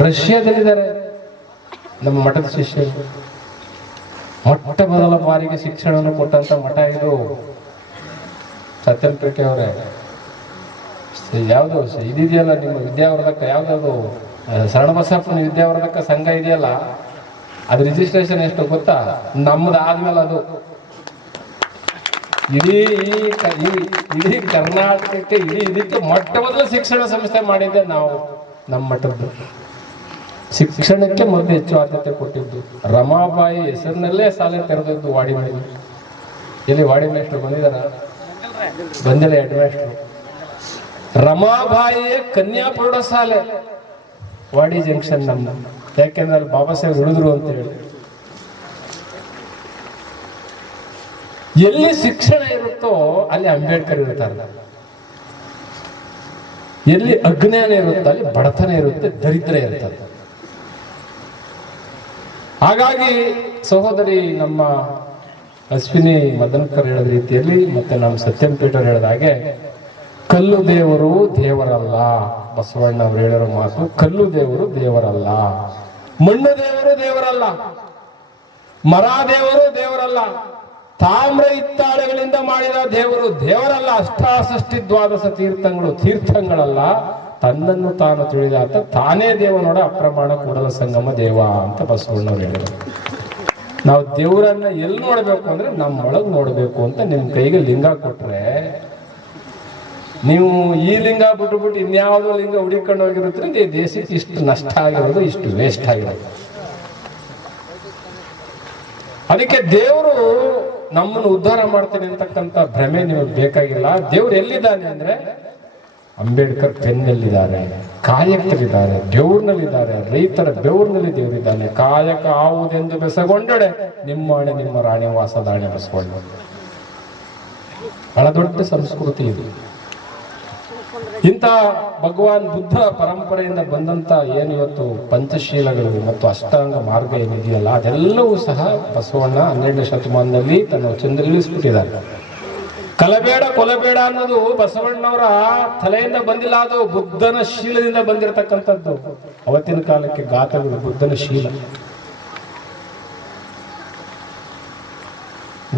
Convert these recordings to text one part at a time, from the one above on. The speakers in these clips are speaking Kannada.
ರಷ್ಯಾದಲ್ಲಿದ್ದಾರೆ ನಮ್ಮ ಮಠದ ಶಿಷ್ಯರು. ಮೊಟ್ಟ ಮೊದಲ ಬಾರಿಗೆ ಶಿಕ್ಷಣವನ್ನು ಕೊಟ್ಟಂತ ಮಠ ಇದು. ಸತ್ಯನಪೇಟೆ ಅವರೇ, ಯಾವ್ದು ಇದಿದೆಯಲ್ಲ ನಿಮ್ಮ ವಿದ್ಯಾವರ್ಧಕ, ಯಾವ್ದು ಶರಣಬಸಪ್ಪನ ವಿದ್ಯಾವರ್ಧಕ ಸಂಘ ಇದೆಯಲ್ಲ, ಅದು ರಿಜಿಸ್ಟ್ರೇಷನ್ ಎಷ್ಟು ಗೊತ್ತಾ? ನಮ್ದು ಆದ್ಮೇಲೆ ಅದು ಇಡೀ ಕರ್ನಾಟಕಕ್ಕೆ ಇದಕ್ಕೆ ಮೊಟ್ಟ ಮೊದಲು ಶಿಕ್ಷಣ ಸಂಸ್ಥೆ ಮಾಡಿದ್ದೆ ನಾವು. ನಮ್ಮ ಮಠದ್ದು ಶಿಕ್ಷಣಕ್ಕೆ ಮೊದಲು ಹೆಚ್ಚು ಆದ್ಯತೆ ಕೊಟ್ಟಿದ್ದು. ರಮಾಬಾಯಿ ಹೆಸರಿನಲ್ಲೇ ಶಾಲೆ ತೆರೆದಿದ್ದು ವಾಡಿಮೇಲೆ. ಇಲ್ಲಿ ವಾಡಿ ಮೇಷ್ಟ್ರು ಬಂದಿದಾರ? ಬಂದಿಲ್ಲ. ಹೆಡ್ ಮೇಷ್ಟ್ರು ರಮಾಬಾಯಿ ಕನ್ಯಾ ಪ್ರೌಢಶಾಲೆ ವಾಡಿ ಜಂಕ್ಷನ್ ನಮ್ಮ. ಯಾಕೆಂದ್ರೆ ಅಲ್ಲಿ ಬಾಬಾ ಸಾಹೇಬ್ ಉಳಿದ್ರು ಅಂತ ಹೇಳಿ. ಎಲ್ಲಿ ಶಿಕ್ಷಣ ಇರುತ್ತೋ ಅಲ್ಲಿ ಅಂಬೇಡ್ಕರ್ ಇರ್ತಾರೆ. ಎಲ್ಲಿ ಅಜ್ಞಾನ ಇರುತ್ತೆ ಅಲ್ಲಿ ಬಡತನ ಇರುತ್ತೆ, ದರಿದ್ರ ಇರ್ತದೆ. ಹಾಗಾಗಿ ಸಹೋದರಿ ನಮ್ಮ ಅಶ್ವಿನಿ ಮದನ್ಕರ್ ಹೇಳಿದ ರೀತಿಯಲ್ಲಿ, ಮತ್ತೆ ನಮ್ಮ ಸತ್ಯನಪೇಟರ್ ಹೇಳಿದ ಹಾಗೆ, ಕಲ್ಲು ದೇವರು ದೇವರಲ್ಲ. ಬಸವಣ್ಣ ಅವರು ಹೇಳಿರೋ ಮಾತು, ಕಲ್ಲು ದೇವರು ದೇವರಲ್ಲ, ಮಣ್ಣು ದೇವರು ದೇವರಲ್ಲ, ಮರ ದೇವರು ದೇವರಲ್ಲ, ತಾಮ್ರ ಇತ್ತಾಳೆಗಳಿಂದ ಮಾಡಿದ ದೇವರು ದೇವರಲ್ಲ, ಅಷ್ಟಾಷಷ್ಟಿ ದ್ವಾದಶ ತೀರ್ಥಗಳಲ್ಲ, ತನ್ನನ್ನು ತಾನು ತಿಳಿದಾತ ತಾನೇ ದೇವನೋಡ ಅಪ್ರಮಾಣ ಕೂಡಲ ಸಂಗಮ ದೇವ ಅಂತ ಬಸವಣ್ಣವ್ರು ಹೇಳಿದರು. ನಾವು ದೇವರನ್ನ ಎಲ್ಲಿ ನೋಡ್ಬೇಕು ಅಂದ್ರೆ ನಮ್ಮೊಳಗ್ ನೋಡ್ಬೇಕು ಅಂತ ನಿಮ್ ಕೈಗೆ ಲಿಂಗ ಕೊಟ್ರೆ, ನೀವು ಈ ಲಿಂಗ ಬಿಟ್ಟು ಇನ್ಯಾವುದೋ ಲಿಂಗ ಹುಡುಕೊಂಡು ಹೋಗಿರುತ್ತೆ, ಈ ದೇಶಕ್ಕೆ ಇಷ್ಟು ನಷ್ಟ ಆಗಿರೋದು, ಇಷ್ಟು ವೇಸ್ಟ್ ಆಗಿರೋದು. ಅದಕ್ಕೆ ದೇವರು ನಮ್ಮನ್ನು ಉದ್ಧಾರ ಮಾಡ್ತೇನೆ ಅಂತಕ್ಕಂಥ ಭ್ರಮೆ ನಿಮಗೆ ಬೇಕಾಗಿಲ್ಲ. ದೇವ್ರು ಎಲ್ಲಿದ್ದಾನೆ ಅಂದ್ರೆ ಅಂಬೇಡ್ಕರ್ ಪೆನ್ನಲ್ಲಿದ್ದಾರೆ, ಕಾಯಕದಲ್ಲಿದ್ದಾರೆ, ಬೆವ್ರಿನಲ್ಲಿದ್ದಾರೆ, ರೈತರ ಬೆವ್ರಿನಲ್ಲಿ ದೇವರಿದ್ದಾನೆ. ಕಾಯಕ ಆವುದೆಂದು ಬೆಸಗೊಂಡಡೆ ನಿಮ್ಮಣೆ ನಿಮ್ಮ ರಾಣಿ ವಾಸದಾಣೆ ಬಸವಣ್ಣ. ಬಹಳ ದೊಡ್ಡ ಸಂಸ್ಕೃತಿ ಇದು. ಇಂಥ ಭಗವಾನ್ ಬುದ್ಧ ಪರಂಪರೆಯಿಂದ ಬಂದಂತ ಏನು ಇವತ್ತು ಪಂಚಶೀಲಗಳು ಮತ್ತು ಅಷ್ಟಾಂಗ ಮಾರ್ಗ ಏನಿದೆಯಲ್ಲ, ಅದೆಲ್ಲವೂ ಸಹ ಬಸವಣ್ಣ 12ನೇ ಶತಮಾನದಲ್ಲಿ ತನ್ನ ಚಂದ್ರಿಳಿಸ್ಬಿಟ್ಟಿದ್ದಾರೆ. ಕಲಬೇಡ ಕೊಲಬೇಡ ಅನ್ನೋದು ಬಸವಣ್ಣವರ ತಲೆಯಿಂದ ಬಂದಿಲ್ಲ, ಅದು ಬುದ್ಧನ ಶೀಲದಿಂದ ಬಂದಿರತಕ್ಕಂಥದ್ದು. ಅವತ್ತಿನ ಕಾಲಕ್ಕೆ ಗಾಥೆಗಳು ಬುದ್ಧನ ಶೀಲ.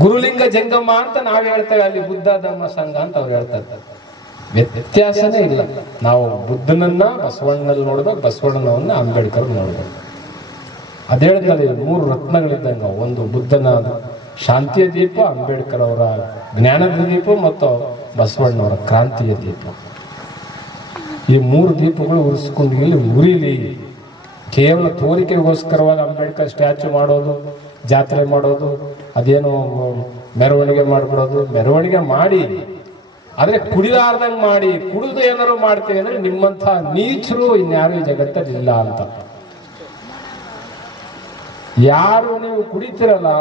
ಗುರುಲಿಂಗ ಜಂಗಮ ಅಂತ ನಾವ್ ಹೇಳ್ತೇವೆ, ಅಲ್ಲಿ ಬುದ್ಧ ಧರ್ಮ ಸಂಘ ಅಂತ ಅವ್ರು ಹೇಳ್ತಾರೆ. ವ್ಯತ್ಯಾಸನೇ ಇಲ್ಲ. ನಾವು ಬುದ್ಧನನ್ನ ಬಸವಣ್ಣನಲ್ಲಿ ನೋಡ್ಬೇಕು, ಬಸವಣ್ಣನವನ್ನ ಅಂಬೇಡ್ಕರ್ ನೋಡ್ಬೇಕು. ಅದ್ ಹೇಳಿದ್ನಲ್ಲಿ 3 ರತ್ನಗಳಿದ್ದಂಗ, ಒಂದು ಬುದ್ಧನ ಶಾಂತಿಯ ದೀಪ, ಅಂಬೇಡ್ಕರ್ ಅವರ ಜ್ಞಾನದ ದೀಪ ಮತ್ತು ಬಸವಣ್ಣವರ ಕ್ರಾಂತಿಯ ದೀಪ. ಈ 3 ದೀಪಗಳು ಉರಿಸ್ಕೊಂಡು ಇಲ್ಲಿ ಉರಿಲಿ. ಕೇವಲ ತೋರಿಕೆಗೋಸ್ಕರವಾಗಿ ಅಂಬೇಡ್ಕರ್ ಸ್ಟ್ಯಾಚ್ಯೂ ಮಾಡೋದು, ಜಾತ್ರೆ ಮಾಡೋದು, ಅದೇನೋ ಮೆರವಣಿಗೆ ಮಾಡ್ಬಿಡೋದು, ಮೆರವಣಿಗೆ ಮಾಡಿ ಆದ್ರೆ ಕುಡಿದಾರ್ದಂಗ್ ಮಾಡಿ, ಕುಡಿದು ಏನಾರು ಮಾಡ್ತೀವಿ ಅಂದ್ರೆ ನಿಮ್ಮಂಥ ನೀಚರು ಇನ್ಯಾರು ಈ ಜಗತ್ತಲ್ಲಿ ಇಲ್ಲ ಅಂತ. ಯಾರು ನೀವು ಕುಡಿತಿರಲ್ಲ,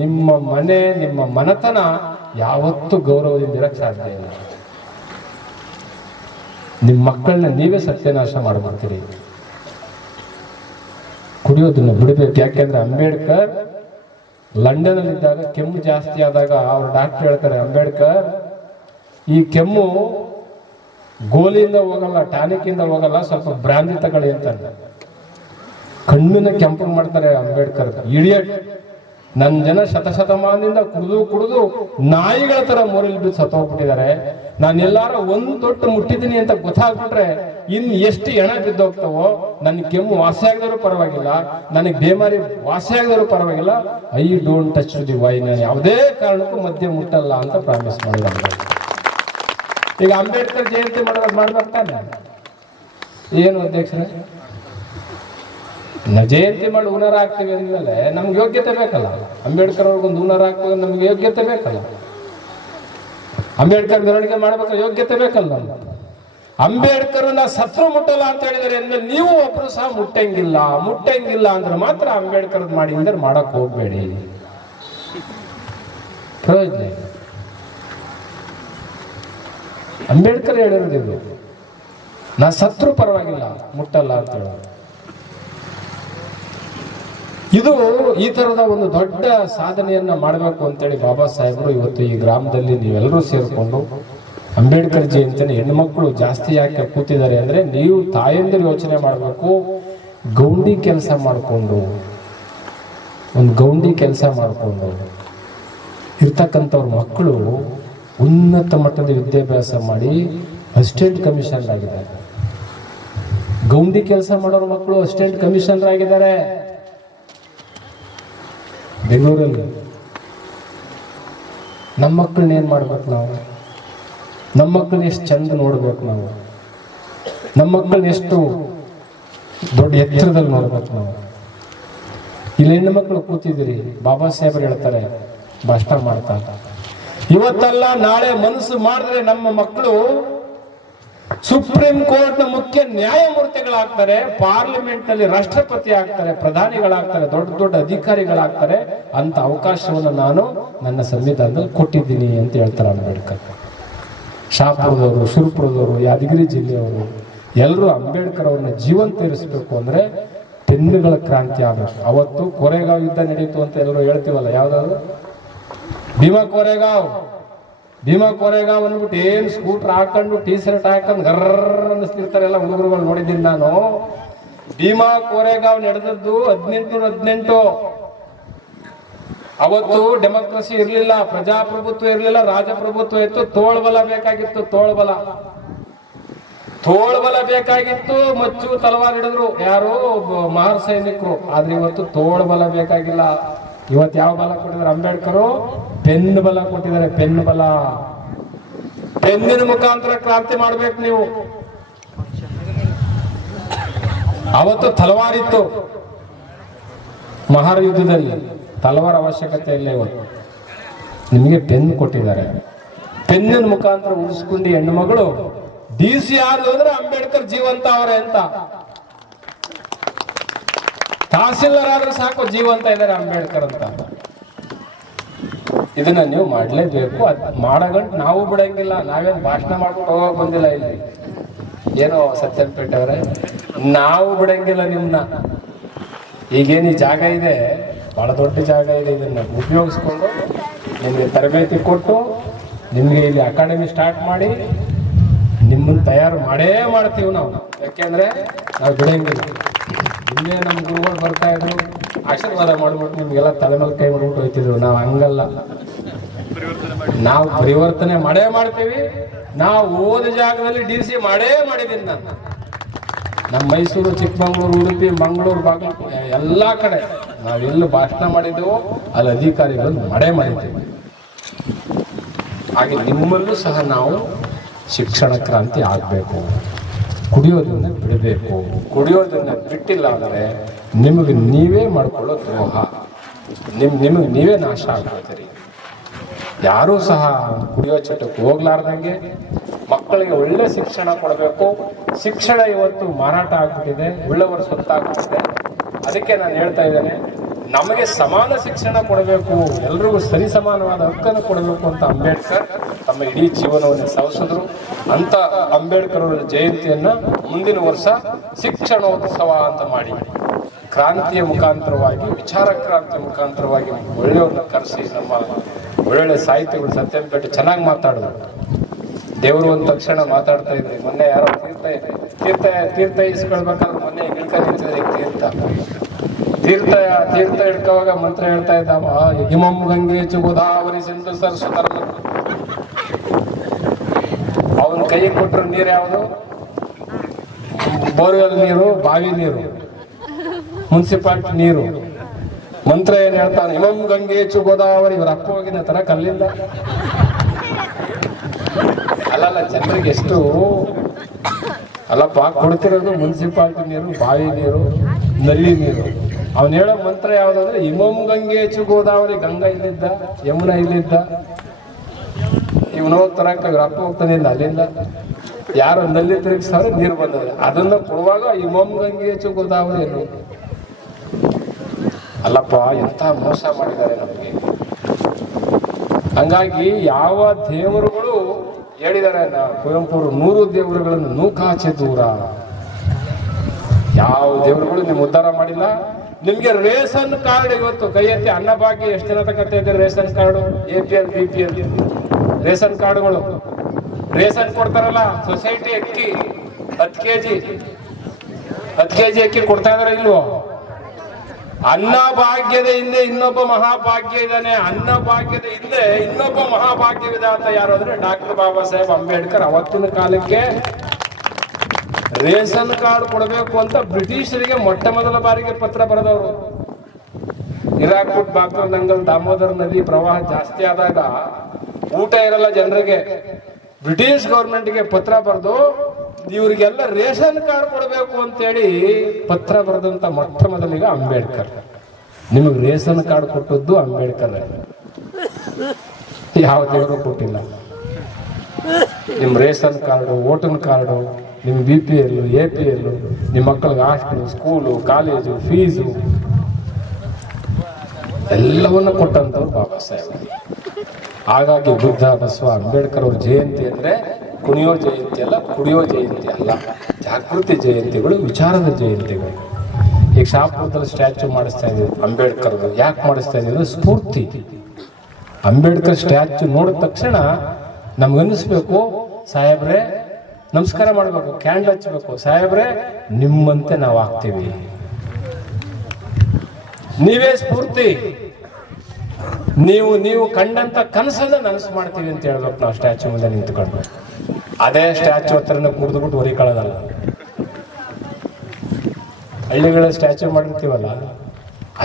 ನಿಮ್ಮ ಮನೆ, ನಿಮ್ಮ ಮನತನ ಯಾವತ್ತೂ ಗೌರವದಿಂದ ಇರಕ್ ಸಾಧ್ಯ ಇಲ್ಲ. ನಿಮ್ಮ ಮಕ್ಕಳನ್ನ ನೀವೇ ಸತ್ಯನಾಶ ಮಾಡ್ಬಿಡ್ತೀರಿ. ಕುಡಿಯೋದನ್ನ ಬಿಡಬೇಕು. ಯಾಕೆಂದ್ರೆ ಅಂಬೇಡ್ಕರ್ ಲಂಡನ್ ಅಲ್ಲಿ ಇದ್ದಾಗ ಕೆಮ್ಮು ಜಾಸ್ತಿ ಆದಾಗ ಅವ್ರ ಡಾಕ್ಟರ್ ಹೇಳ್ತಾರೆ, ಅಂಬೇಡ್ಕರ್ ಈ ಕೆಮ್ಮು ಗೋಲಿಯಿಂದ ಹೋಗಲ್ಲ, ಟಾನಿಕ್ ಇಂದ ಹೋಗಲ್ಲ, ಸ್ವಲ್ಪ ಬ್ರಾಂದಿ ತಗೊಳ್ಳಿ ಅಂತ. ಕಣ್ಣಿನ ಕೆಂಪು ಮಾಡ್ತಾರೆ ಅಂಬೇಡ್ಕರ್. ಇಡಿಯಟ್, ನನ್ನ ಜನ ಶತಶತಮಾನದಿಂದ ಕುಡಿದು ನಾಯಿಗಳ ತರ ಮೋರಿಲ್ ಬಿದ್ದು ಸತ್ತೋಗ್ಬಿಟ್ಟಿದ್ದಾರೆ. ನಾನು ಎಲ್ಲಾರ ಒಂದು ತೊಟ್ಟು ಮುಟ್ಟಿದ್ದೀನಿ ಅಂತ ಗೊತ್ತಾಗ್ಬಿಟ್ರೆ ಇನ್ನು ಎಷ್ಟು ಎಣ ಬಿದ್ದೋಗ್ತಾವೋ. ನನ್ನ ಕೆಮ್ಮು ವಾಸಿ ಆಗದರೂ ಪರವಾಗಿಲ್ಲ, ನನಗೆ ಬೇಮಾರಿ ವಾಸಿ ಆಗದರೂ ಪರವಾಗಿಲ್ಲ, I don't touch the why, ನಾನು ಯಾವುದೇ ಕಾರಣಕ್ಕೂ ಮದ್ಯ ಮುಟ್ಟಲ್ಲ ಅಂತ ಪ್ರಾಮಿಸ್ ಮಾಡಿದ. ಈಗ ಅಂಬೇಡ್ಕರ್ ಜಯಂತಿ ಮಾಡ್ಬೇಕಾನೆ ಏನು ಅಧ್ಯಕ್ಷರೇ? ಜಯಂತಿ ಮಾಡಿ ಹುನರ ಹಾಕ್ತೀವಿ ಅಂದ್ಮೇಲೆ ನಮ್ಗೆ ಯೋಗ್ಯತೆ ಬೇಕಲ್ಲ. ಅಂಬೇಡ್ಕರ್ ಅವ್ರಿಗೊಂದು ಹುನರ ಹಾಕ್ಬೇಕು, ನಮ್ಗೆ ಯೋಗ್ಯತೆ ಬೇಕಲ್ಲ. ಅಂಬೇಡ್ಕರ್ ಮೆರವಣಿಗೆ ಮಾಡ್ಬೇಕು, ಯೋಗ್ಯತೆ ಬೇಕಲ್ಲ. ಅಂಬೇಡ್ಕರ್ ಸತ್ರು ಮುಟ್ಟಲ್ಲ ಅಂತ ಹೇಳಿದರೆ ಅಂದ್ಮೇಲೆ ನೀವು ಒಬ್ರು ಸಹ ಮುಟ್ಟಂಗಿಲ್ಲ ಅಂದ್ರೆ ಮಾತ್ರ ಅಂಬೇಡ್ಕರ್ ಮಾಡಿ ಅಂದ್ರೆ ಮಾಡಕ್ ಹೋಗ್ಬೇಡಿ, ಪ್ರಯೋಜನ. ಅಂಬೇಡ್ಕರ್ ಹೇಳಿರೋದು ನಾ ಸತ್ರು ಪರವಾಗಿಲ್ಲ, ಮುಟ್ಟಲ್ಲ ಅಂತ ಹೇಳೋದು. ಇದು ಈ ತರದ ಒಂದು ದೊಡ್ಡ ಸಾಧನೆಯನ್ನ ಮಾಡಬೇಕು ಅಂತೇಳಿ ಬಾಬಾ ಸಾಹೇಬರು ಇವತ್ತು ಈ ಗ್ರಾಮದಲ್ಲಿ ನೀವೆಲ್ಲರೂ ಸೇರಿಕೊಂಡು ಅಂಬೇಡ್ಕರ್ ಜಯಂತಿನ ಹೆಣ್ಮಕ್ಳು ಜಾಸ್ತಿ ಯಾಕೆ ಕೂತಿದ್ದಾರೆ ಅಂದ್ರೆ, ನೀವು ತಾಯಂದಿರು ಯೋಚನೆ ಮಾಡಬೇಕು. ಗೌಂಡಿ ಕೆಲಸ ಮಾಡಿಕೊಂಡು ಇರ್ತಕ್ಕಂಥವ್ರ ಮಕ್ಕಳು ಉನ್ನತ ಮಟ್ಟದ ವಿದ್ಯಾಭ್ಯಾಸ ಮಾಡಿ ಅಸಿಸ್ಟೆಂಟ್ ಕಮಿಷನರ್ ಆಗಿದ್ದಾರೆ. ಗೌಂಡಿ ಕೆಲಸ ಮಾಡೋರ ಮಕ್ಕಳು ಅಸಿಸ್ಟೆಂಟ್ ಕಮಿಷನರ್ ಆಗಿದ್ದಾರೆ ಬೆಂಗಳೂರಲ್ಲಿ. ನಮ್ಮ ಮಕ್ಕಳನ್ನ ಏನ್ ಮಾಡ್ಬೇಕು ನಾವು? ನಮ್ಮ ಮಕ್ಕಳನ್ನ ಎಷ್ಟು ಚಂದ ನೋಡ್ಬೇಕು ನಾವು? ನಮ್ಮ ಮಕ್ಕಳನ್ನ ಎಷ್ಟು ದೊಡ್ಡ ಎತ್ತರದಲ್ಲಿ ನೋಡ್ಬೇಕು ನಾವು? ಇಲ್ಲಿ ಹೆಣ್ಣು ಮಕ್ಕಳು ಕೂತಿದ್ದೀರಿ, ಬಾಬಾ ಸಾಹೇಬರು ಹೇಳ್ತಾರೆ ಭಾಷಣ ಮಾಡ್ತಾ, ಇವತ್ತಲ್ಲ ನಾಳೆ ಮನಸ್ಸು ಮಾಡಿದ್ರೆ ನಮ್ಮ ಮಕ್ಕಳು ಸುಪ್ರೀಂ ಕೋರ್ಟ್ ನ ಮುಖ್ಯ ನ್ಯಾಯಮೂರ್ತಿಗಳಾಗ್ತಾರೆ, ಪಾರ್ಲಿಮೆಂಟ್ ನಲ್ಲಿ ರಾಷ್ಟ್ರಪತಿ ಆಗ್ತಾರೆ, ಪ್ರಧಾನಿಗಳಾಗ್ತಾರೆ, ದೊಡ್ಡ ದೊಡ್ಡ ಅಧಿಕಾರಿಗಳಾಗ್ತಾರೆ. ಅಂತ ಅವಕಾಶವನ್ನು ನಾನು ನನ್ನ ಸಂವಿಧಾನದಲ್ಲಿ ಕೊಟ್ಟಿದ್ದೀನಿ ಅಂತ ಹೇಳ್ತಾರೆ ಅಂಬೇಡ್ಕರ್. ಶಾಪುರದವರು, ಸುರಪುರದವರು, ಯಾದಗಿರಿ ಜಿಲ್ಲೆಯವರು ಎಲ್ಲರೂ ಅಂಬೇಡ್ಕರ್ ಅವ್ರನ್ನ ಜೀವಂತ ಇರಿಸಬೇಕು ಅಂದ್ರೆ ಪೆನ್ನುಗಳ ಕ್ರಾಂತಿ ಆಗಬೇಕು. ಅವತ್ತು ಕೋರೆಗಾಂವ್ ಯುದ್ಧ ನಡೀತು ಅಂತ ಎಲ್ಲರೂ ಹೇಳ್ತೀವಲ್ಲ, ಯಾವ್ದಾದ್ರು ಭೀಮಾ ಕೋರೆಗಾಂವ್ ಅಂದ್ಬಿಟ್ಟು ಏನ್ ಸ್ಕೂಟರ್ ಹಾಕೊಂಡು ಟೀ ಶರ್ಟ್ ಹಾಕೊಂಡು ಗರ್ರ ಅನ್ನಿಸ್ತಿರ್ತಾರೆ ಎಲ್ಲ ಹುಡುಗರುಗಳು ನೋಡಿದ್ದೀನಿ ನಾನು. ಭೀಮಾ ಕೋರೆಗಾಂವ್ ನಡೆದದ್ದು 1818. ಅವತ್ತು ಡೆಮೋಕ್ರಸಿ ಇರ್ಲಿಲ್ಲ, ಪ್ರಜಾಪ್ರಭುತ್ವ ಇರ್ಲಿಲ್ಲ, ರಾಜಪ್ರಭುತ್ವ ಇತ್ತು. ತೋಳ್ಬಲ ಬೇಕಾಗಿತ್ತು, ತೋಳ್ಬಲ ಬೇಕಾಗಿತ್ತು. ಮಚ್ಚು ತಲವಾರ್ ಹಿಡಿದ್ರು ಯಾರು ಮಹಾರ್ ಸೈನಿಕರು. ಆದ್ರೆ ಇವತ್ತು ತೋಳ್ಬಲ ಬೇಕಾಗಿಲ್ಲ. ಇವತ್ತು ಯಾವ ಬಲ ಕೊಟ್ಟಿದ್ದಾರೆ ಅಂಬೇಡ್ಕರ್? ಪೆನ್ ಬಲ ಕೊಟ್ಟಿದ್ದಾರೆ. ಪೆನ್ನಿನ ಮುಖಾಂತರ ಕ್ರಾಂತಿ ಮಾಡ್ಬೇಕು ನೀವು. ಅವತ್ತು ತಲವಾರಿತ್ತು ಮಹಾರ ಯುದ್ಧದಲ್ಲಿ, ತಲವಾರ ಅವಶ್ಯಕತೆ ಇಲ್ಲ. ಇವತ್ತು ನಿಮಗೆ ಪೆನ್ ಕೊಟ್ಟಿದ್ದಾರೆ. ಪೆನ್ನಿನ ಮುಖಾಂತರ ಉಳಿಸ್ಕೊಂಡು ಹೆಣ್ಣು ಮಗಳು DC ಹೋದ್ರೆ ಅಂಬೇಡ್ಕರ್ ಜೀವಂತ ಅವರೇ ಅಂತ, ತಹಸೀಲ್ದಾರ್ ಆದ್ರೆ ಸಾಕು ಜೀವಂತ ಇದ್ದಾರೆ ಅಂಬೇಡ್ಕರ್ ಅಂತ. ಇದನ್ನ ನೀವು ಮಾಡ್ಲೇಬೇಕು. ಮಾಡಗಂಟು ನಾವು ಬಿಡಂಗಿಲ್ಲ. ನಾವೇನು ಭಾಷಣ ಮಾಡ್ಕೊಂಡು ಹೋಗೋಕೆ ಬಂದಿಲ್ಲ ಇಲ್ಲಿ. ಏನೋ ಸತ್ಯನಪೇಟೆ ಅವರೇ, ನಾವು ಬಿಡಂಗಿಲ್ಲ ನಿಮ್ನ. ಈಗೇನು ಈ ಜಾಗ ಇದೆ, ಬಹಳ ದೊಡ್ಡ ಜಾಗ ಇದೆ. ಇದನ್ನ ಉಪಯೋಗಿಸ್ಕೊಂಡು ನಿಮಗೆ ತರಬೇತಿ ಕೊಟ್ಟು ನಿಮಗೆ ಇಲ್ಲಿ ಅಕಾಡೆಮಿ ಸ್ಟಾರ್ಟ್ ಮಾಡಿ ನಿಮ್ಮನ್ನ ತಯಾರು ಮಾಡ್ತೀವಿ ನಾವು. ಯಾಕೆಂದ್ರೆ ನಾವು ಬಿಡಂಗಿಲ್ಲ. ನಿನ್ನೆ ನಮ್ಮ ಗುರುಗಳು ಬರ್ತಾ ಇದ್ರು, ಆಶೀರ್ವಾದ ಮಾಡ್ಬಿಟ್ಟು ನಿಮ್ಗೆಲ್ಲ ತಲೆ ಮೇಲೆ ಕೈ ಮಾಡ್ಬಿಟ್ಟು ಹೋಯ್ತಿದ್ರು. ನಾವು ಹಂಗಲ್ಲ, ನಾವು ಪರಿವರ್ತನೆ ಮಾಡ್ತೀವಿ. ನಾವು ಓದ ಜಾಗದಲ್ಲಿ DC ಮಾಡಿದ್ದೀನಿ ನಾನು. ನಮ್ಮ ಮೈಸೂರು, ಚಿಕ್ಕಮಂಗ್ಳೂರು, ಉಡುಪಿ, ಮಂಗಳೂರು, ಬಾಗಲಕೋಟೆ ಎಲ್ಲ ಕಡೆ ನಾವೆಲ್ಲ ಭಾಷಣ ಮಾಡಿದ್ದೆವು, ಅಲ್ಲಿ ಅಧಿಕಾರಿಗಳನ್ನು ಮಾಡಿದ್ದೀವಿ. ಹಾಗೆ ನಿಮ್ಮಲ್ಲೂ ಸಹ ನಾವು ಶಿಕ್ಷಣ ಕ್ರಾಂತಿ ಆಗಬೇಕು. ಕುಡಿಯೋದನ್ನ ಬಿಡಬೇಕು. ಕುಡಿಯೋದನ್ನ ಬಿಟ್ಟಿಲ್ಲ ಅಂದರೆ ನಿಮಗೆ ನೀವೇ ಮಾಡ್ಕೊಳ್ಳೋ ದ್ರೋಹ, ನಿಮಗೆ ನೀವೇ ನಾಶ ಆಗ್ತೀರಿ. ಯಾರೂ ಸಹ ಕುಡಿಯೋ ಚಟಕ್ಕೆ ಹೋಗ್ಲಾರ್ದಂಗೆ ಮಕ್ಕಳಿಗೆ ಒಳ್ಳೆ ಶಿಕ್ಷಣ ಕೊಡಬೇಕು. ಶಿಕ್ಷಣ ಇವತ್ತು ಮಾರಾಟ ಆಗ್ಬಿಟ್ಟಿದೆ, ಒಳ್ಳೆಯವರು ಸೊತ್ತಾಗ್ಬಿಟ್ಟಿದೆ. ಅದಕ್ಕೆ ನಾನು ಹೇಳ್ತಾ ಇದ್ದೇನೆ, ನಮಗೆ ಸಮಾನ ಶಿಕ್ಷಣ ಕೊಡಬೇಕು, ಎಲ್ರಿಗೂ ಸರಿ ಸಮಾನವಾದ ಹಕ್ಕನ್ನು ಕೊಡಬೇಕು ಅಂತ ಅಂಬೇಡ್ಕರ್ ತಮ್ಮ ಇಡೀ ಜೀವನವನ್ನು ಸವಸಿದ್ರು. ಅಂತ ಅಂಬೇಡ್ಕರ್ ಅವರ ಜಯಂತಿಯನ್ನ ಮುಂದಿನ ವರ್ಷ ಶಿಕ್ಷಣೋತ್ಸವ ಅಂತ ಮಾಡಿ ಕ್ರಾಂತಿಯ ಮುಖಾಂತರವಾಗಿ, ವಿಚಾರ ಕ್ರಾಂತಿಯ ಮುಖಾಂತರವಾಗಿ ಒಳ್ಳೆಯವ್ರನ್ನ ಕರೆಸಿ, ನಮ್ಮ ಒಳ್ಳೊಳ್ಳೆ ಸಾಹಿತ್ಯಗಳು ಸತ್ಯನಪೇಟೆ ಚೆನ್ನಾಗಿ ಮಾತಾಡಿದ್ರು. ದೇವರು ಒಂದ್ ತಕ್ಷಣ ಮಾತಾಡ್ತಾ ಇದ್ರಿ. ಮೊನ್ನೆ ಯಾರೋ ತೀರ್ಥ ಇಸ್ಕೊಳ್ಬೇಕಾದ್ರೆ ಮೊನ್ನೆ ಇಳ್ಕೊಂಡು ನಿಂತಿದ್ರೆ ತೀರ್ಥ ಹಿಡ್ಕೋವಾಗ ಮಂತ್ರ ಹೇಳ್ತಾ ಇದ್ದಾವ, ಹಿಮಂ ಗಂಗೆ ಚು ಗೋದಾವರಿ ಸಿಂಧು ಸರಸ್ವತಿ. ಅವನ ಕೈ ಕೊಟ್ಟರು ನೀರು ಯಾವುದು? ಬೋರ್ವೆಲ್ ನೀರು, ಬಾವಿ ನೀರು, ಮುನ್ಸಿಪಾಲ್ಟಿ ನೀರು. ಮಂತ್ರ ಏನ್ ಹೇಳ್ತಾನೆ? ಹಿಮಂ ಗಂಗೆ ಚು ಗೋದಾವರಿ. ಇವ್ರ ಅಪ್ಪ ಹೋಗಿನ ತರ ಕಲ್ಲಿಂದ ಅಲ್ಲಲ್ಲ, ಜನರಿಗೆ ಎಷ್ಟು ಅಲ್ಲಪ್ಪ ಕೊಡ್ತಿರೋದು ಮುನ್ಸಿಪಾಲ್ಟಿ ನೀರು, ಬಾವಿ ನೀರು, ನಲ್ಲಿ ನೀರು. ಅವನು ಹೇಳೋ ಮಂತ್ರ ಯಾವ್ದಂದ್ರೆ ಹಿಮಂ ಗಂಗೆ ಚು ಗೋದಾವರಿ. ಗಂಗಾ ಇಲ್ಲಿದ್ದ, ಯಮುನಾ ಇಲ್ಲಿದ್ದ, ಇವನು ತರಕ ಇವ್ರ ಅಪ್ಪ ಹೋಗ್ತಾನೆ ಅಲ್ಲಿಂದ. ಯಾರು ನಲ್ಲಿ ತಿರುಗಿಸ್ತಾರೆ ನೀರು ಬಂದದೆ, ಅದನ್ನ ಕೊಡುವಾಗ ಹಿಮಂ ಗಂಗೆ ಚು ಗೋದಾವರಿ ಏನು. ಅಲ್ಲಪ್ಪ, ಎಂತ ಮೋಸ ಮಾಡಿದ್ದಾರೆ ನಮಗೆ. ಹಂಗಾಗಿ ಯಾವ ದೇವರುಗಳು ಹೇಳಿದ್ದಾರೆ, ಕುವೆಂಪು 100 ದೇವರುಗಳನ್ನು ನೂಕಾಚೆ ದೂರ. ಯಾವ ದೇವರುಗಳು ನಿಮ್ ಉದ್ಧಾರ ಮಾಡಿಲ್ಲ. ನಿಮ್ಗೆ ರೇಷನ್ ಕಾರ್ಡ್ ಇವತ್ತು ಕೈ ಎತ್ತಿ ಅನ್ನಭಾಗ್ಯ ಎಷ್ಟು ಜನ ತಗತ್ತೆ ಇದೆ? Ration card, APL BPL ration ಕಾರ್ಡ್ಗಳು ರೇಷನ್ ಕೊಡ್ತಾರಲ್ಲ ಸೊಸೈಟಿ ಅಕ್ಕಿ 10 ಕೆಜಿ ಅಕ್ಕಿ ಕೊಡ್ತಾ ಇದಾರ ಇಲ್ವೋ? ಅನ್ನ ಭಾಗ್ಯದ ಹಿಂದೆ ಇನ್ನೊಬ್ಬ ಮಹಾಭಾಗ್ಯ ಇದ್ದಾನೆ. ಅನ್ನ ಭಾಗ್ಯದ ಹಿಂದೆ ಇನ್ನೊಬ್ಬ ಮಹಾಭಾಗ್ಯ ವಿಧಾತ ಯಾರು ಅಂದ್ರೆ ಡಾಕ್ಟರ್ ಬಾಬಾ ಸಾಹೇಬ್ ಅಂಬೇಡ್ಕರ್. ಅವತ್ತಿನ ಕಾಲಕ್ಕೆ ರೇಷನ್ ಕಾರ್ಡ್ ಕೊಡಬೇಕು ಅಂತ ಬ್ರಿಟಿಷರಿಗೆ ಮೊಟ್ಟ ಮೊದಲ ಬಾರಿಗೆ ಪತ್ರ ಬರೆದವರು. ಹಿರಾಕುಟ್ ಬಾಕ್ರ ನಂಗಲ್ ದಾಮೋದರ ನದಿ ಪ್ರವಾಹ ಜಾಸ್ತಿ ಆದಾಗ ಊಟ ಇರಲ್ಲ ಜನರಿಗೆ. ಬ್ರಿಟಿಷ್ ಗೌರ್ಮೆಂಟ್ಗೆ ಪತ್ರ ಬರೆದು ಇವರಿಗೆಲ್ಲ ರೇಷನ್ ಕಾರ್ಡ್ ಕೊಡಬೇಕು ಅಂತೇಳಿ ಪತ್ರ ಬರೆದಂತ ಮೊಟ್ಟ ಮೊದಲಿಗೆ ಅಂಬೇಡ್ಕರ್. ನಿಮಗೆ ರೇಷನ್ ಕಾರ್ಡ್ ಕೊಟ್ಟದ್ದು ಅಂಬೇಡ್ಕರ್, ಯಾವ ದೇವರು ಕೊಟ್ಟಿಲ್ಲ. ನಿಮ್ ರೇಷನ್ ಕಾರ್ಡು, ವೋಟರ್ ಕಾರ್ಡು, ನಿಮ್ BPL, APL, ನಿಮ್ಮ ಮಕ್ಕಳಿಗೆ ಹಾಸ್ಟೆಲ್, ಸ್ಕೂಲು, ಕಾಲೇಜು, ಫೀಸು ಎಲ್ಲವನ್ನ ಕೊಟ್ಟಂತವ್ರು ಬಾಬಾ ಸಾಹೇಬ್. ಹಾಗಾಗಿ ಬುದ್ಧ, ಬಸವ, ಅಂಬೇಡ್ಕರ್ ಅವ್ರ ಜಯಂತಿ ಅಂದ್ರೆ ಕುಣಿಯೋ ಜಯಂತಿ ಅಲ್ಲ, ಕುಡಿಯೋ ಜಯಂತಿ ಅಲ್ಲ, ಜಾಗೃತಿ ಜಯಂತಿಗಳು, ವಿಚಾರದ ಜಯಂತಿಗಳು. ಈಗ ಶಾಪುರದಲ್ಲಿ ಸ್ಟ್ಯಾಚ್ಯೂ ಮಾಡಿಸ್ತಾ ಇದ್ದೀವಿ ಅಂಬೇಡ್ಕರ್. ಯಾಕೆ ಮಾಡಿಸ್ತಾ ಇದ್ದೀವಿ? ಸ್ಫೂರ್ತಿ. ಅಂಬೇಡ್ಕರ್ ಸ್ಟ್ಯಾಚ್ಯೂ ನೋಡಿದ ತಕ್ಷಣ ನಮ್ಗನ್ನಿಸ್ಬೇಕು, ಸಾಹೇಬ್ರೆ ನಮಸ್ಕಾರ ಮಾಡ್ಬೇಕು, ಕ್ಯಾಂಡಲ್ ಹಚ್ಚಬೇಕು, ಸಾಹೇಬ್ರೆ ನಿಮ್ಮಂತೆ ನಾವು ಆಗ್ತೀವಿ, ನೀವೇ ಸ್ಫೂರ್ತಿ, ನೀವು ಕಂಡಂತ ಕನಸನ್ನ ನನಸು ಮಾಡ್ತೀವಿ ಅಂತ ಹೇಳ್ಬೇಕು ನಾವು ಸ್ಟ್ಯಾಚ್ಯೂ ಮುಂದೆ ನಿಂತ್ಕೊಂಡು. ಅದೇ ಸ್ಟ್ಯಾಚ್ಯೂ ಹತ್ರನ ಕುಡಿದ್ಬಿಟ್ಟು ಹೊರಿಕೊಳ್ಳೋದಲ್ಲ. ಹಳ್ಳಿಗಳ ಸ್ಟ್ಯಾಚ್ಯೂ ಮಾಡಿರ್ತೀವಲ್ಲ,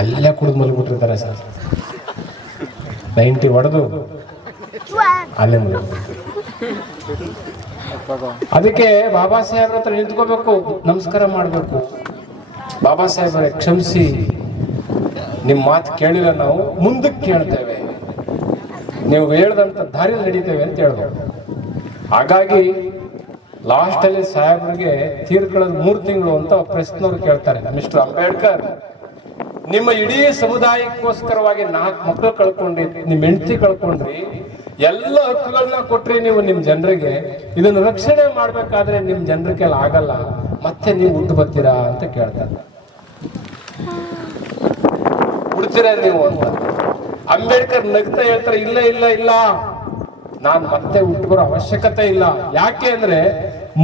ಅಲ್ಲೇ ಕುಡಿದು ಮಲಗಿಬಿಟ್ಟಿರ್ತಾರೆ ಸರ್. 90 ಹೊಡೆದು ಅಲ್ಲೇ ಮಲಗಿಬಿಡ್ತೀವಿ. ಅದಕ್ಕೆ ಬಾಬಾ ಸಾಹೇಬ್ರ ಹತ್ರ ನಿಂತ್ಕೋಬೇಕು, ನಮಸ್ಕಾರ ಮಾಡಬೇಕು. ಬಾಬಾ ಸಾಹೇಬ್ರೆ ಕ್ಷಮಿಸಿ, ನಿಮ್ಮ ಮಾತು ಕೇಳಿಲ್ಲ, ನಾವು ಮುಂದಕ್ಕೆ ಕೇಳ್ತೇವೆ, ನೀವು ಹೇಳ್ದಂತ ದಾರಿಯಲ್ಲಿ ನಡೀತೇವೆ ಅಂತ ಹೇಳ್ಬೇಕು. ಹಾಗಾಗಿ ಲಾಸ್ಟ್ ಅಲ್ಲಿ ಸಾಹೇಬ್ರಿಗೆ ತೀರ್ಕೊಳ್ಳೋದು 3 ತಿಂಗಳು ಅಂತ ಪ್ರೆಸ್ನವ್ರು ಕೇಳ್ತಾರೆ. ಮಿಸ್ಟರ್ ಅಂಬೇಡ್ಕರ್, ನಿಮ್ಮ ಇಡೀ ಸಮುದಾಯಕ್ಕೋಸ್ಕರವಾಗಿ 4 ಮಕ್ಕಳು ಕಳ್ಕೊಂಡ್ರಿ, ನಿಮ್ಮ ಹೆಂಡತಿ ಕಳ್ಕೊಂಡ್ರಿ, ಎಲ್ಲ ಹಕ್ಕುಗಳನ್ನ ಕೊಟ್ರಿ ನೀವು ನಿಮ್ಮ ಜನರಿಗೆ. ಇದನ್ನು ರಕ್ಷಣೆ ಮಾಡ್ಬೇಕಾದ್ರೆ ನಿಮ್ ಜನರಿಗೆಲ್ಲ ಆಗಲ್ಲ, ಮತ್ತೆ ನೀವು ಹುಟ್ಟು ಬರ್ತೀರಾ ಅಂತ ಕೇಳ್ತಾರೆ. ಹುಡ್ತೀರಾ ನೀವು ಅಂತ. ಅಂಬೇಡ್ಕರ್ ನಗ್ತಾ ಹೇಳ್ತಾರೆ, ಇಲ್ಲ ಇಲ್ಲ ಇಲ್ಲ, ನಾನು ಮತ್ತೆ ಹುಟ್ಟು ಬರೋ ಅವಶ್ಯಕತೆ ಇಲ್ಲ. ಯಾಕೆ ಅಂದ್ರೆ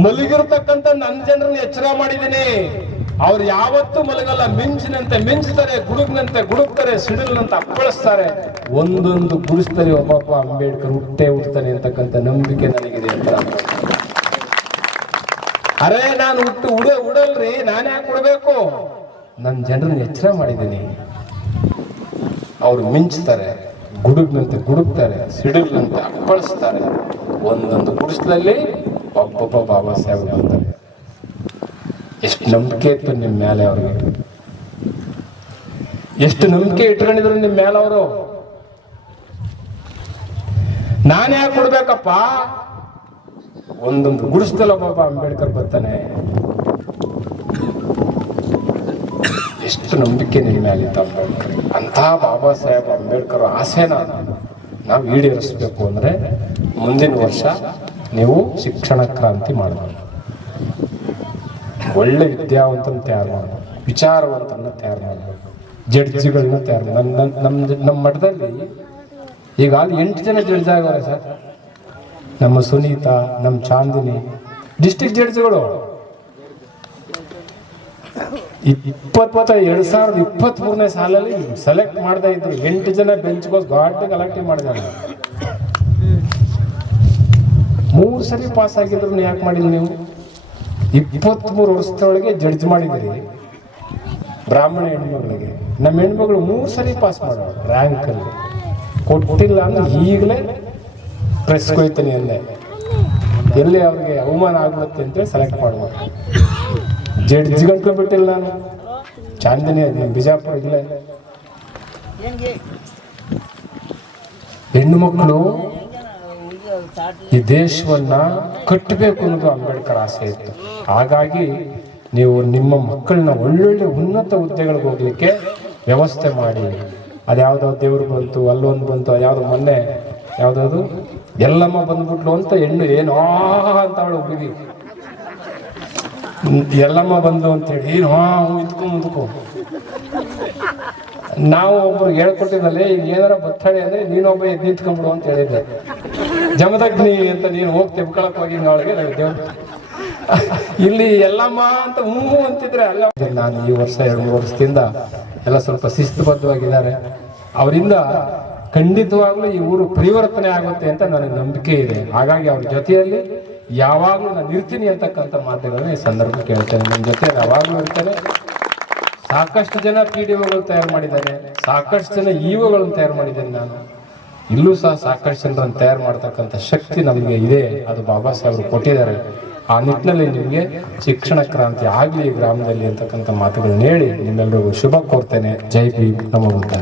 ಮಲಗಿರ್ತಕ್ಕಂಥ ನನ್ನ ಜನರನ್ನ ಎಚ್ಚರ ಮಾಡಿದ್ದೀನಿ. ಅವ್ರು ಯಾವತ್ತೂ ಮಲಗಲ್ಲ, ಮಿಂಚಿನಂತೆ ಮಿಂಚ್ತಾರೆ, ಗುಡುಗ್ನಂತೆ ಗುಡುಕ್ತಾರೆ, ಸಿಡಿಲ್ನಂತೆ ಅಪ್ಪಳಿಸ್ತಾರೆ, ಒಂದೊಂದು ಗುಡಿಸ್ತಾರೆ. ಒಬ್ಬೊಬ್ಬ ಅಂಬೇಡ್ಕರ್ ಹುಡ್ತಾನೆ ಅಂತಕ್ಕಂಥ ನಂಬಿಕೆ ನನಗಿದೆ ಅಂತ. ಅರೇ ನಾನು ಉಡಲ್ರಿ, ನಾನು ಯಾಕೆ ಉಡಬೇಕು? ನನ್ನ ಜನರನ್ನ ಎಚ್ಚರ ಮಾಡಿದ್ದೀನಿ. ಅವ್ರು ಮಿಂಚ್ತಾರೆ, ಗುಡುಗ್ನಂತೆ ಗುಡುಕ್ತಾರೆ, ಸಿಡಿಲ್ನಂತೆ ಅಪ್ಪಳಿಸ್ತಾರೆ, ಒಂದೊಂದು ಗುಡಿಸ್ಲಲ್ಲಿ ಒಬ್ಬೊಬ್ಬ ಬಾಬಾ ಸಾಹೇಬ್ ಅಂತಾರೆ. ಎಷ್ಟು ನಂಬಿಕೆ ಇತ್ತು ನಿಮ್ಮ ಮೇಲೆ ಅವ್ರಿಗೆ, ಎಷ್ಟು ನಂಬಿಕೆ ಇಟ್ಕೊಂಡಿದ್ರು ನಿಮ್ಮ ಮೇಲೆ ಅವರು. ನಾನು ಯಾಕೆ ಕೊಡ್ಬೇಕಪ್ಪ? ಒಂದೊಂದು ಗುಡಿಸ್ದಲ್ಲ ಒಬ್ಬೊಬ್ಬ ಅಂಬೇಡ್ಕರ್ ಬರ್ತಾನೆ. ಎಷ್ಟು ನಂಬಿಕೆ ನಿಮ್ಮ ಮೇಲಿತ್ತು ಅಂಬೇಡ್ಕರ್. ಅಂತ ಬಾಬಾ ಸಾಹೇಬ್ ಅಂಬೇಡ್ಕರ್ ಆಸೆನ ನಾವು ಈಡೇರಿಸಬೇಕು ಅಂದ್ರೆ ಮುಂದಿನ ವರ್ಷ ನೀವು ಶಿಕ್ಷಣ ಕ್ರಾಂತಿ ಮಾಡಬೇಕು. ಒಳ್ಳೆ ವಿದ್ಯಾವಂತನ ತಯಾರು ಮಾಡಬೇಕು, ವಿಚಾರವಂತನ ತಯಾರು ಮಾಡಬೇಕು, ಜಡ್ಜಿಗಳನ್ನ ತಯಾರು ಮಾಡಿ. ನಮ್ಮ ಮಠದಲ್ಲಿ ಈಗ ಅಲ್ಲಿ 8 ಜನ ಜಡ್ಜ್ ಆಗವ್ರೆ ಸರ್. ನಮ್ಮ ಸುನೀತಾ, ನಮ್ಮ ಚಾಂದಿನಿ ಡಿಸ್ಟ್ರಿಕ್ಟ್ ಜಡ್ಜ್ಗಳು. 2023ನೇ ಸಾಲಲ್ಲಿ ಸೆಲೆಕ್ಟ್ ಮಾಡ್ತಾ ಇದ್ರು. 8 ಜನ ಬೆಂಚ್ಗೋಸ್ ಘಾಟ್ ಗಲಾಟೆ ಮಾಡಿದ್ದಾರೆ. 3 ಸರಿ ಪಾಸ್ ಆಗಿದ್ರು ಯಾಕೆ ಮಾಡಿಲ್ಲ ನೀವು? 23 ವರ್ಷದೊಳಗೆ ಜಡ್ಜ್ ಮಾಡಿದಿರಿ ಬ್ರಾಹ್ಮಣ ಹೆಣ್ಮಗಳಿಗೆ. ನಮ್ಮ ಹೆಣ್ಮಗಳು 3 ಸರಿ ಪಾಸ್ ಮಾಡೋಣ ರ್ಯಾಂಕ್ ಅಲ್ಲಿ. ಕೊಟ್ಟಿಲ್ಲ ಅಂದ್ರೆ ಈಗಲೇ ಪ್ರೆಸ್ಗೆ ಹೋಯ್ತೀನಿ ಅಂದೆ, ಎಲ್ಲಿ ಅವ್ರಿಗೆ ಅವಮಾನ ಆಗುತ್ತೆ ಅಂತೇಳಿ ಸೆಲೆಕ್ಟ್ ಮಾಡ್ಬೋದು. ಜಡ್ಜ್ ಗಂಟ್ಕೊಂಡ್ಬಿಟ್ಟಿಲ್ಲ ನಾನು. ಚಾಂದಿನಿ ಬಿಜಾಪುರ ಇಲ್ಲೇ ಹೆಣ್ಣು ಮಕ್ಕಳು ಈ ದೇಶವನ್ನ ಕಟ್ಟಬೇಕು ಅನ್ನೋದು ಅಂಬೇಡ್ಕರ್ ಆಸೆ ಇತ್ತು. ಹಾಗಾಗಿ ನೀವು ನಿಮ್ಮ ಮಕ್ಕಳನ್ನ ಒಳ್ಳೊಳ್ಳೆ ಉನ್ನತ ಹುದ್ದೆಗಳಿಗೆ ಹೋಗ್ಲಿಕ್ಕೆ ವ್ಯವಸ್ಥೆ ಮಾಡಿ. ಅದ್ಯಾವುದೋ ದೇವ್ರು ಬಂತು, ಅಲ್ಲೊಂದು ಬಂತು, ಅದ್ಯಾವುದೋ ಮೊನ್ನೆ ಯಾವ್ದಾದ್ರು ಎಲ್ಲಮ್ಮ ಬಂದ್ಬಿಟ್ಲು ಅಂತ ಹೆಣ್ಣು ಏನೋ ಅಂತ ಅವಳು ಹುಡುಗಿ ಎಲ್ಲಮ್ಮ ಬಂದು ಅಂತೇಳಿ ಇದ್ಕೊ ನಾವು ಒಬ್ರು ಹೇಳ್ಕೊಟ್ಟಿದ್ದಲ್ಲಿ ಈಗ ಏನಾರ ಬತ್ತಾಳೆ ಅಂದ್ರೆ ನೀನೊಬ್ಬ ಎದ್ದು ನಿಂತ್ಕೊಂಡ್ಬಿಡು ಅಂತ ಹೇಳಿದ್ದೆ. ಜಮದಗ್ನಿ ಅಂತ ನೀನು ಹೋಗಿ ತೆಬ್ಕೊಳಕ್ ಹೋಗಿ ನಾಳೆಗೆ ಇಲ್ಲಿ ಎಲ್ಲಮ್ಮ ಅಂತ ಅಂತಿದ್ರೆ ಅಲ್ಲ. ನಾನು ಈ ವರ್ಷ 2-3 ವರ್ಷದಿಂದ ಎಲ್ಲ ಸ್ವಲ್ಪ ಶಿಸ್ತುಬದ್ಧವಾಗಿದ್ದಾರೆ. ಅವರಿಂದ ಖಂಡಿತವಾಗ್ಲೂ ಈ ಊರು ಪರಿವರ್ತನೆ ಆಗುತ್ತೆ ಅಂತ ನನಗೆ ನಂಬಿಕೆ ಇದೆ. ಹಾಗಾಗಿ ಅವ್ರ ಜೊತೆಯಲ್ಲಿ ಯಾವಾಗಲೂ ನಾನು ಇರ್ತೀನಿ ಅಂತಕ್ಕಂಥ ಮಾತುಗಳನ್ನ ಈ ಸಂದರ್ಭ ಕೇಳ್ತೇನೆ. ನನ್ನ ಜೊತೆ ಯಾವಾಗಲೂ ಇರ್ತೇನೆ. ಸಾಕಷ್ಟು ಜನ PDOಗಳು ತಯಾರು ಮಾಡಿದ್ದಾನೆ, ಸಾಕಷ್ಟು ಜನ EOಗಳನ್ನು ತಯಾರು ಮಾಡಿದ್ದೇನೆ ನಾನು. ಇಲ್ಲೂ ಸಹ ಸಾಕಷ್ಟು ಜನರನ್ನು ತಯಾರು ಮಾಡ್ತಕ್ಕಂಥ ಶಕ್ತಿ ನಮಗೆ ಇದೆ. ಅದು ಬಾಬಾ ಸಾಹೇಬರು ಕೊಟ್ಟಿದ್ದಾರೆ. ಆ ನಿಟ್ಟಿನಲ್ಲಿ ನಿಮಗೆ ಶಿಕ್ಷಣ ಕ್ರಾಂತಿ ಆಗಲಿ ಗ್ರಾಮದಲ್ಲಿ ಅಂತಕ್ಕಂಥ ಮಾತುಗಳನ್ನ ಹೇಳಿ ನಿಮ್ಮೆಲ್ಲರಿಗೂ ಶುಭ ಕೋರ್ತೇನೆ. ಜೈ ಭೀಮ್, ನಮೋ ಬುದ್ಧ.